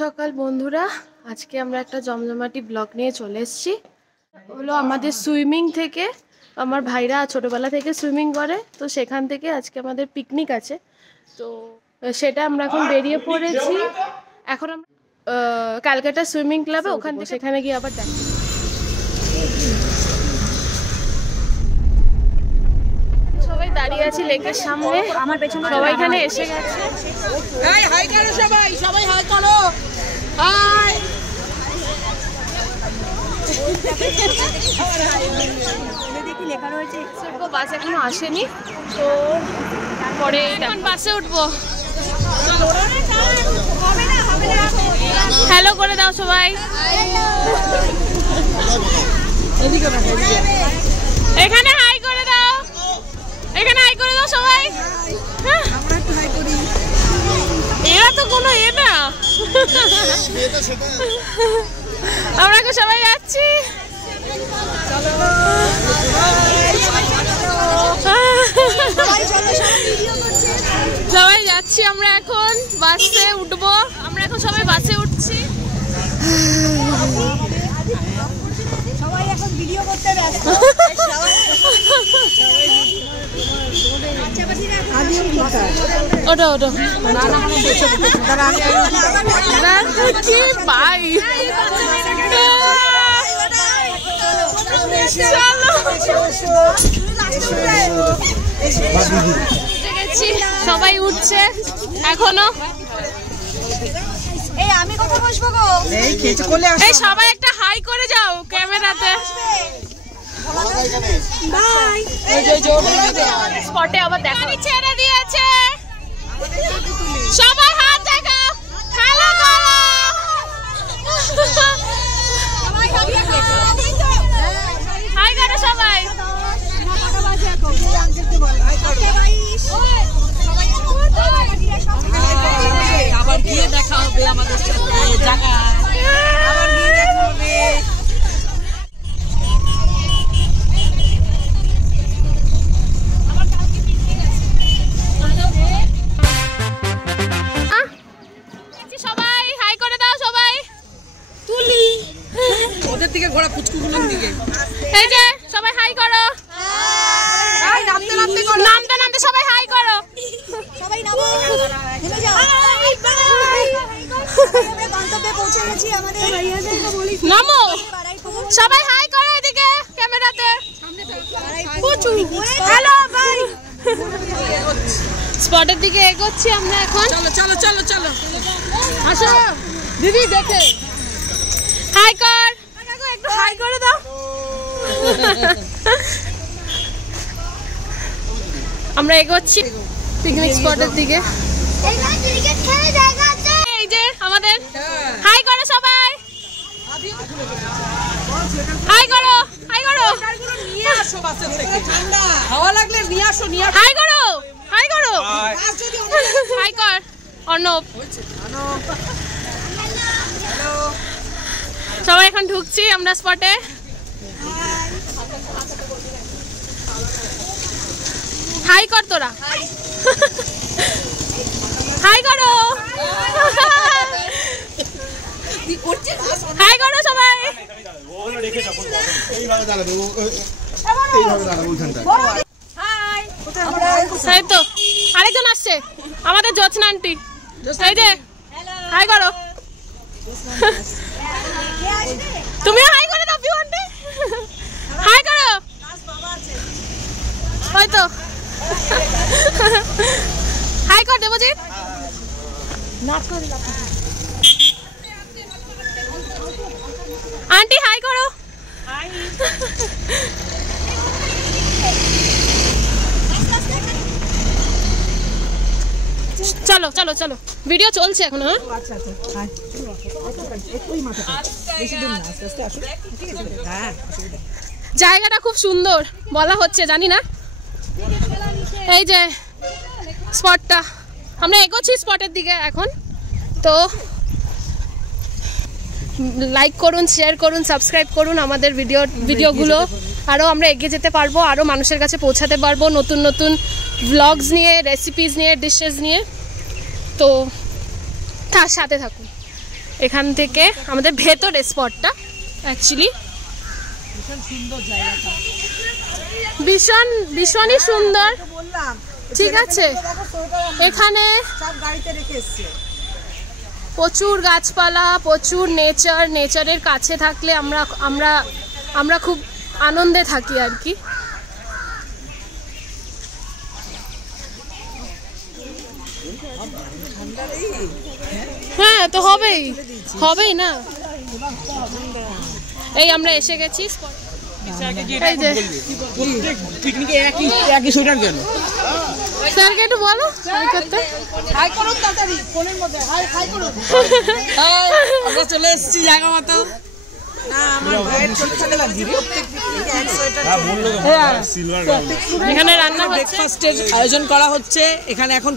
সকাল বন্ধুরা, আজকে আমরা একটা জমজমাটি ব্লগ নিয়ে চলে এসেছি। হলো আমাদের সুইমিং থেকে, আমার ভাইরা ছোটবেলা থেকে সুইমিং করে, তো সেখান থেকে আজকে আমাদের পিকনিক আছে। তো সেটা আমরা এখন বেরিয়ে পড়েছি। এখন আমরা ক্যালকাটা সুইমিং ক্লাবে, ওখান থেকে সেখানে গিয়ে আবার দেখি। সবাই দাঁড়িয়ে আছি লেকের সামনে, আমার পেছনে সবাই এখানে এসে গেছে। হাই হাই করো সবাই, সবাই হাই করো, হাই। দেখি লেখা রয়েছে বাস এখনো আসেনি, তো পরে এখন বাসে উঠবো। হ্যালো করে দাও সবাই, এখানে হাই করে দাও, এখানে হাই করে দাও সবাই। এরা তো কোনো এ না, আমরা তো সবাই যাচ্ছি। সবাই যাচ্ছি, আমরা এখন বাসে উঠবো। আমরা এখন সবাই বাসে উঠছি। সবাই এখন ভিডিও করতে ব্যস্ত। ওটা ওটা কি ভাই, সবাই উঠছে এখনো। এই আমি কথা বসবো গো, এই সবাই একটা হাই করে যাও ক্যামেরাতে। বাই। স্পটে আবার দেখা ছেড়ে দিয়েছে, সবাই হাত দেখাও, হ্যালো করো। হাই করো সবাই। আবার গিয়ে দেখা হবে আমাদের সাথে জায়গা, আবার গিয়ে দেখা হবে। সবাই হাই করে দাও, সবাই তুলি ওদের দিকে ঘোড়া পুচকুগুলোর দিকে। এই যে সবাই হাই করো, নামতে নামতে করো, নামতে নামতে সবাই হাই করো। সবাই নামো, নেমে যাও। আমরা গন্তব্যে পৌঁছে গেছি। আমাদের নামো, সবাই হাই করো এদিকে ক্যামেরাতে। Hello bye. স্পটের দিকে এগোচ্ছি আমরা এখন। চলো চলো চলো চলো, আসো দিদি দেখে হাই কর, একটু হাই করে দাও। আমরা এগোচ্ছি পিকনিক স্পটের দিকে। এই যে আমাদের, হাই করো সবাই, হাই করো, হাই করো, নিয়ে আসো বাসের থেকে, ঠান্ডা হাওয়া লাগলে নিয়ে আসো, নিয়ে আসো। হাই করো, হাই করো, হাই কর অর্ণব। সবাই এখন ঢুকছি আমরা স্পটে। হাই কর তোরা, হাই করো, হাই করো সবাই। এই তো আরেকজন আসছে, আমাদের জোৎস্না আন্টি। এই যে হাই করো, তুমিও হাই করে দাও পিউ আন্টি, হাই করো। ওই তো হাই কর দেবজিৎ। আন্টি হাই করো। চলো চলো চলো, ভিডিও চলছে এখন। হ্যাঁ, জায়গাটা খুব সুন্দর বলা হচ্ছে, জানি না। এই যে স্পটটা, আমরা এগোচ্ছি স্পটের দিকে এখন। তো লাইক করুন, শেয়ার করুন, সাবস্ক্রাইব করুন আমাদের ভিডিওগুলো। আরও আমরা এগিয়ে যেতে পারবো, আরও মানুষের কাছে পৌঁছাতে পারবো নতুন নতুন ব্লগস নিয়ে, রেসিপিস নিয়ে, ডিশেস নিয়ে। তো তার সাথে থাকুন। এখান থেকে আমাদের ভেতরে স্পটটা অ্যাকচুয়ালি ভীষণই সুন্দর। ঠিক আছে, এখানে প্রচুর গাছপালা, প্রচুর নেচারের কাছে থাকলে আমরা খুব আনন্দে থাকি আর কি। হ্যাঁ, তো হবেই না। এই আমরা এসে গেছি। পিকনিকে একই সোয়েটার কেন? স্যারকে একটু বলো হাই করতে। হাই করুন তাড়াতাড়ি, ফোনের মধ্যে হাই করুন। আমরা চলে এসেছি জায়গা মতো। এখানে রান্না হচ্ছে, ব্রেকফাস্টের আয়োজন করা হচ্ছে। এখানে এখন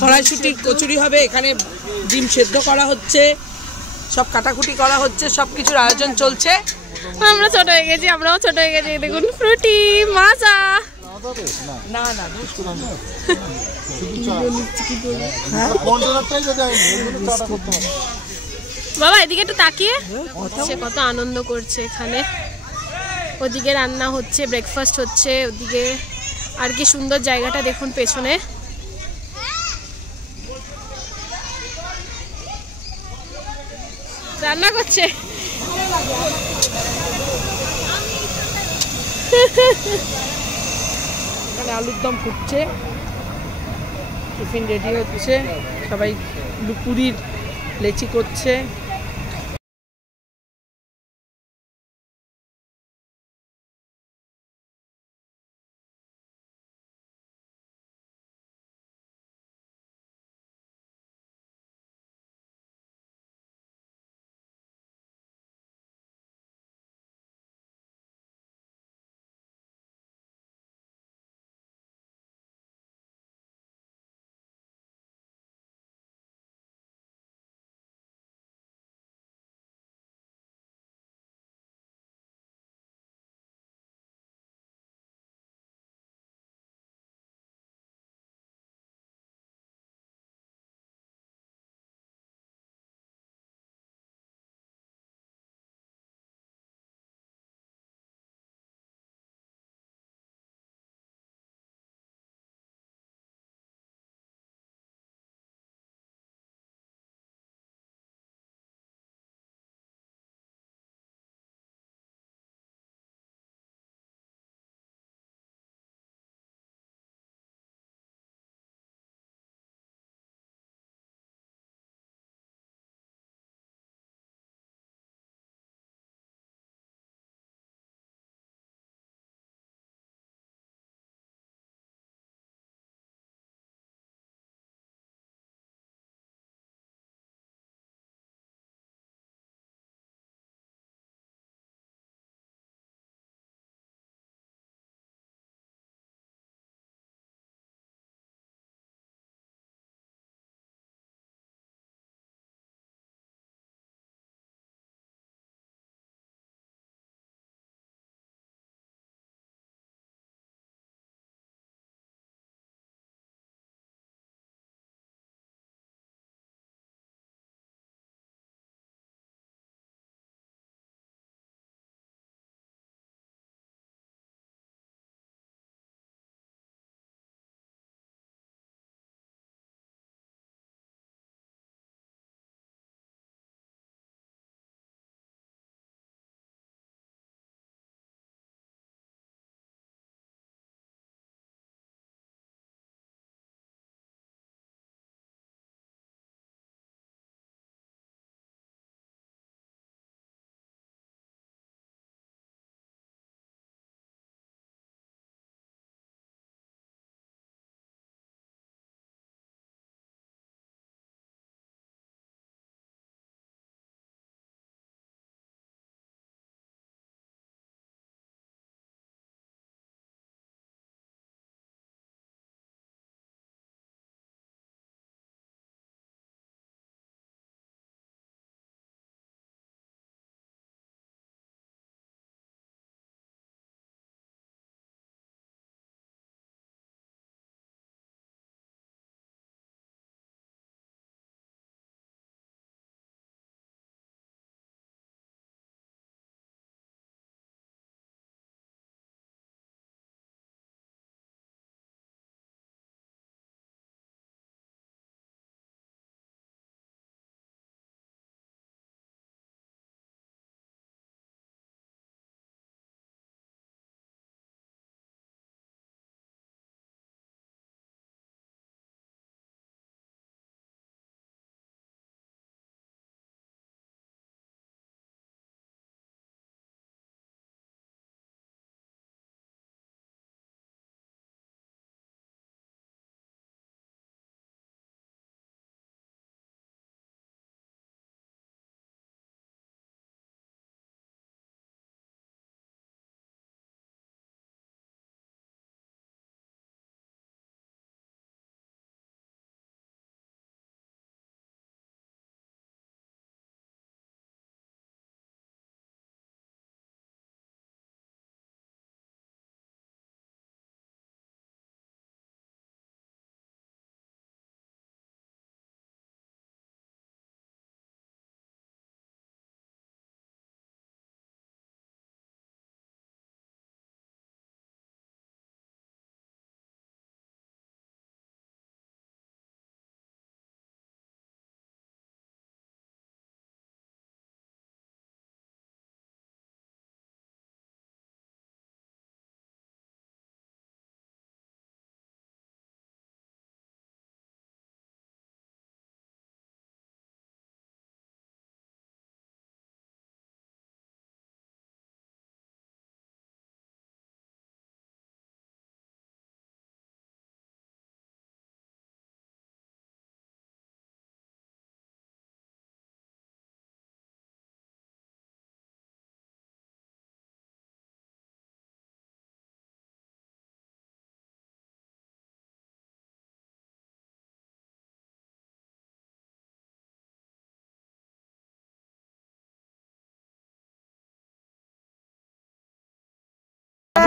কড়াইশুঁটি কচুরি হবে, এখানে ডিম সেদ্ধ করা হচ্ছে, সব কাটাকুটি করা হচ্ছে, সবকিছুর আয়োজন চলছে। আমরাও ছোট হয়ে গেছি। দেখুন ফ্রুটি মাজা। না বাবা এদিকে একটু তাকিয়ে, সে কত আনন্দ করছে এখানে। ওদিকে রান্না হচ্ছে, ব্রেকফাস্ট হচ্ছে ওদিকে। আর কি সুন্দর জায়গাটা দেখুন পেছনে। রান্না করছে। এখানে আলুর দম ফুটছে, টিফিন রেডি হচ্ছে, সবাই পুরীর লেচি করছে।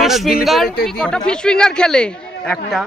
ফিশ ফিঙ্গার, কটা ফিশ ফিঙ্গার খেলে? একটা।